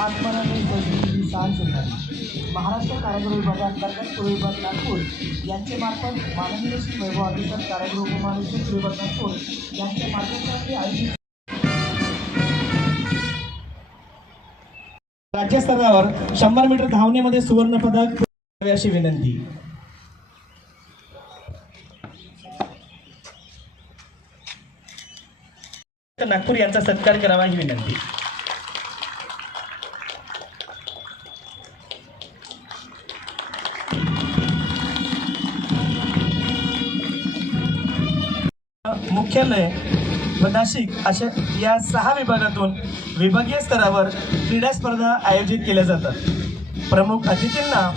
आत्मनाने सजलेली सान शृंगारी महाराष्ट्र कारागृह विभागांतर्गत पूर्व विभाग नागपूर यांचे मार्फत माननीय श्री वैभव अधिकारी कारागृह उपमहानिरीक्षक पूर्व विभाग नागपूर यांच्या मार्गदर्शनाखाली आयोजित राज्यस्तरावर 100 मीटर धावण्यामध्ये सुवर्ण पदक अशी विनंती। नागपूर यांचा सत्कार करावा ही विनंती। मुख्यालय व नाशिक अशा या 6 विभागातून विभागीय स्तरावर क्रीडा स्पर्धा आयोजित केल्या जातात। प्रमुख अतिथींना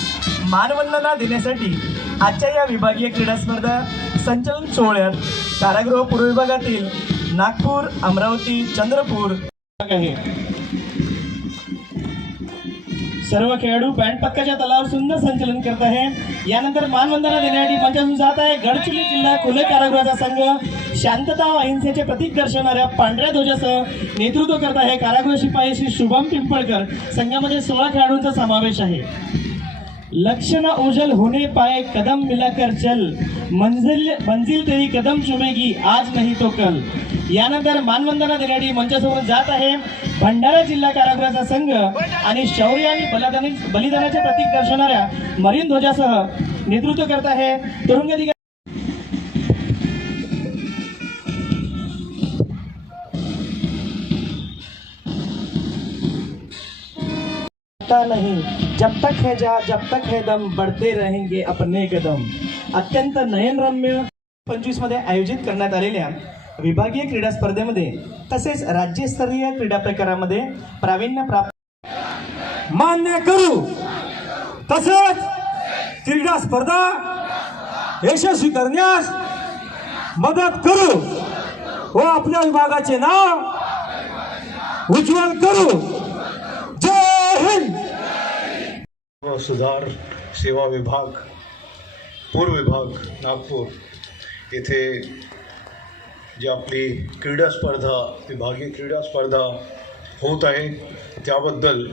मानवंदना देण्यासाठी आजच्या या विभागीय क्रीडा स्पर्धा संचलन सोहळ्यात कारागृह पूर्व विभागातील नागपूर, अमरावती, चंद्रपूर आहे। सर्व खेळाडू बँड पक्काच्या तलावर सुंदर संचलन करत आहे। यानंतर मानवंदना देण्यासाठी मंचातून जात आहे गडचिरोली जिल्हा खुले कारागृहाचा संघ शांतता व अहिंसेचे प्रतीक दर्शवणाऱ्या पांढऱ्या ध्वजासह नेतृत्व करत आहे कारागृह शिपाई श्री शुभम पिंपळकर। संघामध्ये 16 खेळाडूंचा समावेश आहे। लक्ष्य न ओझल होने पाए कदम मिलाकर चल, मंजिल तेरी कदम चुमेगी आज नहीं तो कल। यानंतर मानवंदना देण्यासाठी मंचासमोर जात आहे भंडारा जिल्हा कारागृहाचा संघ आणि शौर्य आणि बलिदानाचे प्रतीक दर्शवणाऱ्या मरीन ध्वजासह नेतृत्व करत आहे तुरुंगाधिकारी नहीं जब तक है जा जब तक है दम बढ़ते रहेंगे अपने कदम। अत्यंत नयनरम्य 25 मध्ये आयोजित करण्यात आलेल्या विभागीय क्रीडा स्पर्धेमध्ये तसेच राज्यस्तरीय क्रीडा प्रकारामध्ये प्रावीण्य प्राप्त मान्य करू तसेच क्रीडा स्पर्धा यशस्वी करण्यास मदत करू व आपल्या विभागाचे नाव उज्ज्वल करू। जय हिंद। सुधार सेवा विभाग पूर्व विभाग नागपूर येथे जी आपली क्रीडा स्पर्धा विभागीय क्रीडा स्पर्धा होत आहे त्याबद्दल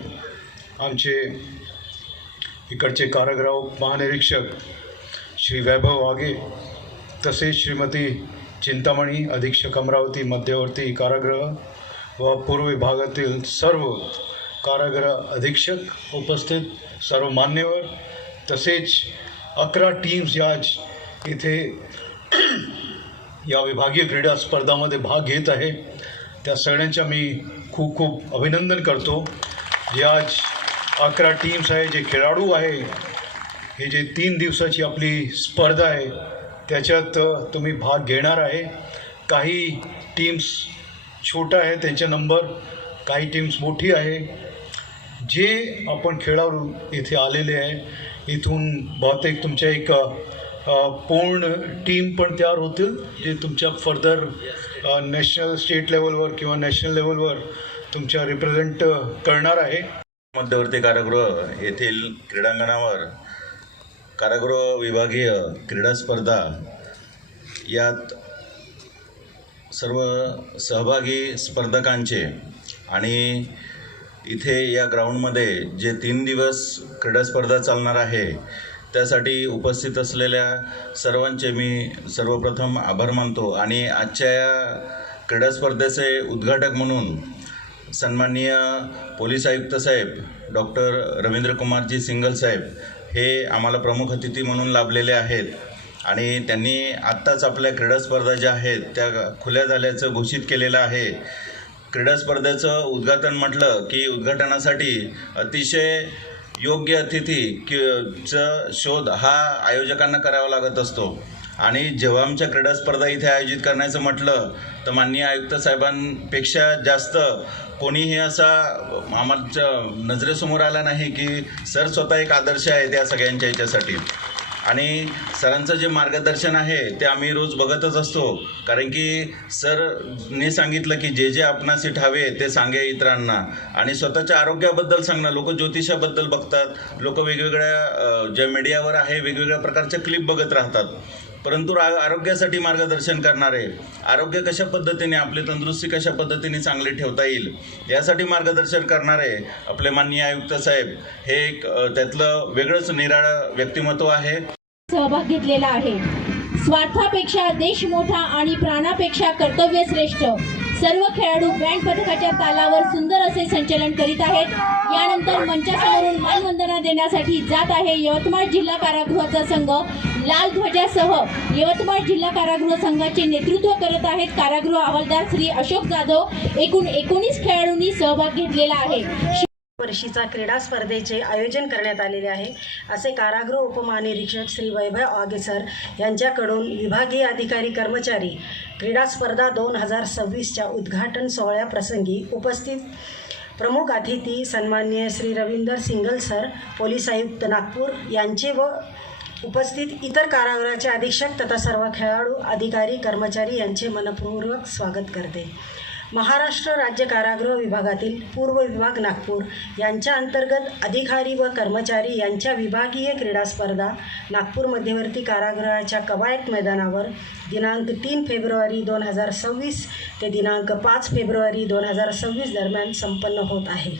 आमचे इकडचे कारागृह महानिरीक्षक श्री वैभव वागे तसेच श्रीमती चिंतामणी अधीक्षक अमरावती मध्यवर्ती कारागृह व पूर्व विभागातील सर्व कारागृह अधीक्षक उपस्थित सर्व मान्यवर तसेच 11 टीम्स आज इथे या विभागीय क्रीडा स्पर्धामध्ये भाग घेत आहे त्या सगळ्यांच्या मी खूप खूप अभिनंदन करतो। जे आज 11 टीम्स आहे जे खेळाडू आहे हे जे 3 दिवसाची आपली स्पर्धा आहे त्याच्यात तुम्ही भाग घेणार आहे। काही टीम्स छोटा आहे त्यांचे नंबर, काही टीम्स मोठी आहे। जे आपण खेळाडू इथे आलेले आहे इथून बहुतेक तुमच्या एक पूर्ण टीम पण तयार होतील जे तुमच्या फर्दर नॅशनल स्टेट लेवलवर किंवा नॅशनल लेवलवर तुमच्या रिप्रेझेंट करणार आहे। मध्यवर्ती कारागृह येथील क्रीडांगणावर कारागृह विभागीय क्रीडा स्पर्धा यात सर्व सहभागी स्पर्धकांचे आणि इथे या ग्राउंडमध्ये जे 3 दिवस क्रीडा स्पर्धा चालणार आहे त्यासाठी उपस्थित असलेल्या सर्वांचे मी सर्वप्रथम आभार मानतो आणि आजच्या या क्रीडा स्पर्धेचे उद्घाटक म्हणून सन्माननीय पोलीस आयुक्त साहेब डॉक्टर रवींद्र कुमारजी सिंगल साहेब हे आम्हाला प्रमुख अतिथी म्हणून लाभलेले आहेत आणि त्यांनी आत्ताच आपल्या क्रीडा स्पर्धा ज्या आहेत त्या खुल्या झाल्याचं घोषित केलेलं आहे। क्रीडा स्पर्धेचं उद्घाटन म्हटलं की उद्घाटनासाठी अतिशय योग्य अतिथीचा शोध हा आयोजकांना करावा लागत असतो आणि जेव्हा आमच्या क्रीडा स्पर्धा इथे आयोजित करण्याचं म्हटलं तर माननीय आयुक्त साहेबांपेक्षा जास्त कोणीही असा आमच्या नजरेसमोर आला नाही की सर स्वतः एक आदर्श आहे त्या सगळ्यांच्या याच्यासाठी आणि सरांचं जे मार्गदर्शन आहे ते आम्ही रोज बघतच असतो कारण की सरने सांगितलं की जे जे आपणास ठावे ते सांगे इतरांना आणि स्वतःच्या आरोग्याबद्दल सांगणं। लोक ज्योतिषाबद्दल बघतात, लोक वेगवेगळ्या ज्या मीडियावर आहे वेगवेगळ्या प्रकारच्या क्लिप बघत राहतात परंतु आरोग्यासाठी मार्गदर्शन करणारे, आरोग्य कशा पद्धतीने, आपली तंदुरुस्ती कशा पद्धतीने चांगली ठेवता येईल यासाठी मार्गदर्शन करणारे आपले माननीय आयुक्त साहेब हे एक त्यातलं वेगळंच निराळं व्यक्तिमत्व आहे. सहभाग घेतलेला आहे. स्वार्थापेक्षा देश मोठा आणि प्राणापेक्षा कर्तव्य श्रेष्ठ. सर्व खेळाडू बँड पथकाच्या तालावर सुंदर असे संचलन करीत आहेत. यानंतर मंचासमोरून मानवंदना देण्यासाठी जात आहे यवतमाळ जिल्हा कारागृहाचा संघ. लाल ध्वजासह यवतमाळ जिल्हा कारागृह संघाचे नेतृत्व करत आहेत कारागृह हवालदार श्री अशोक जाधव. एकूण 19 खेळाडूंनी सहभाग घेतलेला आहे. वर्षीचा क्रीडा स्पर्धेचे आयोजन करण्यात आलेले आहे असे कारागृह उपमहानिरीक्षक श्री वैभव आगे सर यांच्याकडून विभागीय अधिकारी कर्मचारी क्रीडा स्पर्धा 2026च्या उद्घाटन सोहळ्याप्रसंगी उपस्थित प्रमुख अतिथी सन्माननीय Shri Ravinder single sir, police आयुक्त नागपूर यांचे व उपस्थित इतर कारागृहाचे अधीक्षक तथा सर्व खेळाडू, अधिकारी, कर्मचारी यांचे मनपूर्वक स्वागत करते. महाराष्ट्र राज्य कारागृह विभागातील पूर्व विभाग नागपूर यांच्या अंतर्गत अधिकारी व कर्मचारी यांच्या विभागीय क्रीडा स्पर्धा नागपूर मध्यवर्ती कारागृहाच्या कवायत मैदानावर दिनांक 3 फेब्रुवारी 2026 ते दिनांक 5 फेब्रुवारी 2026 दरम्यान संपन्न होत आहे.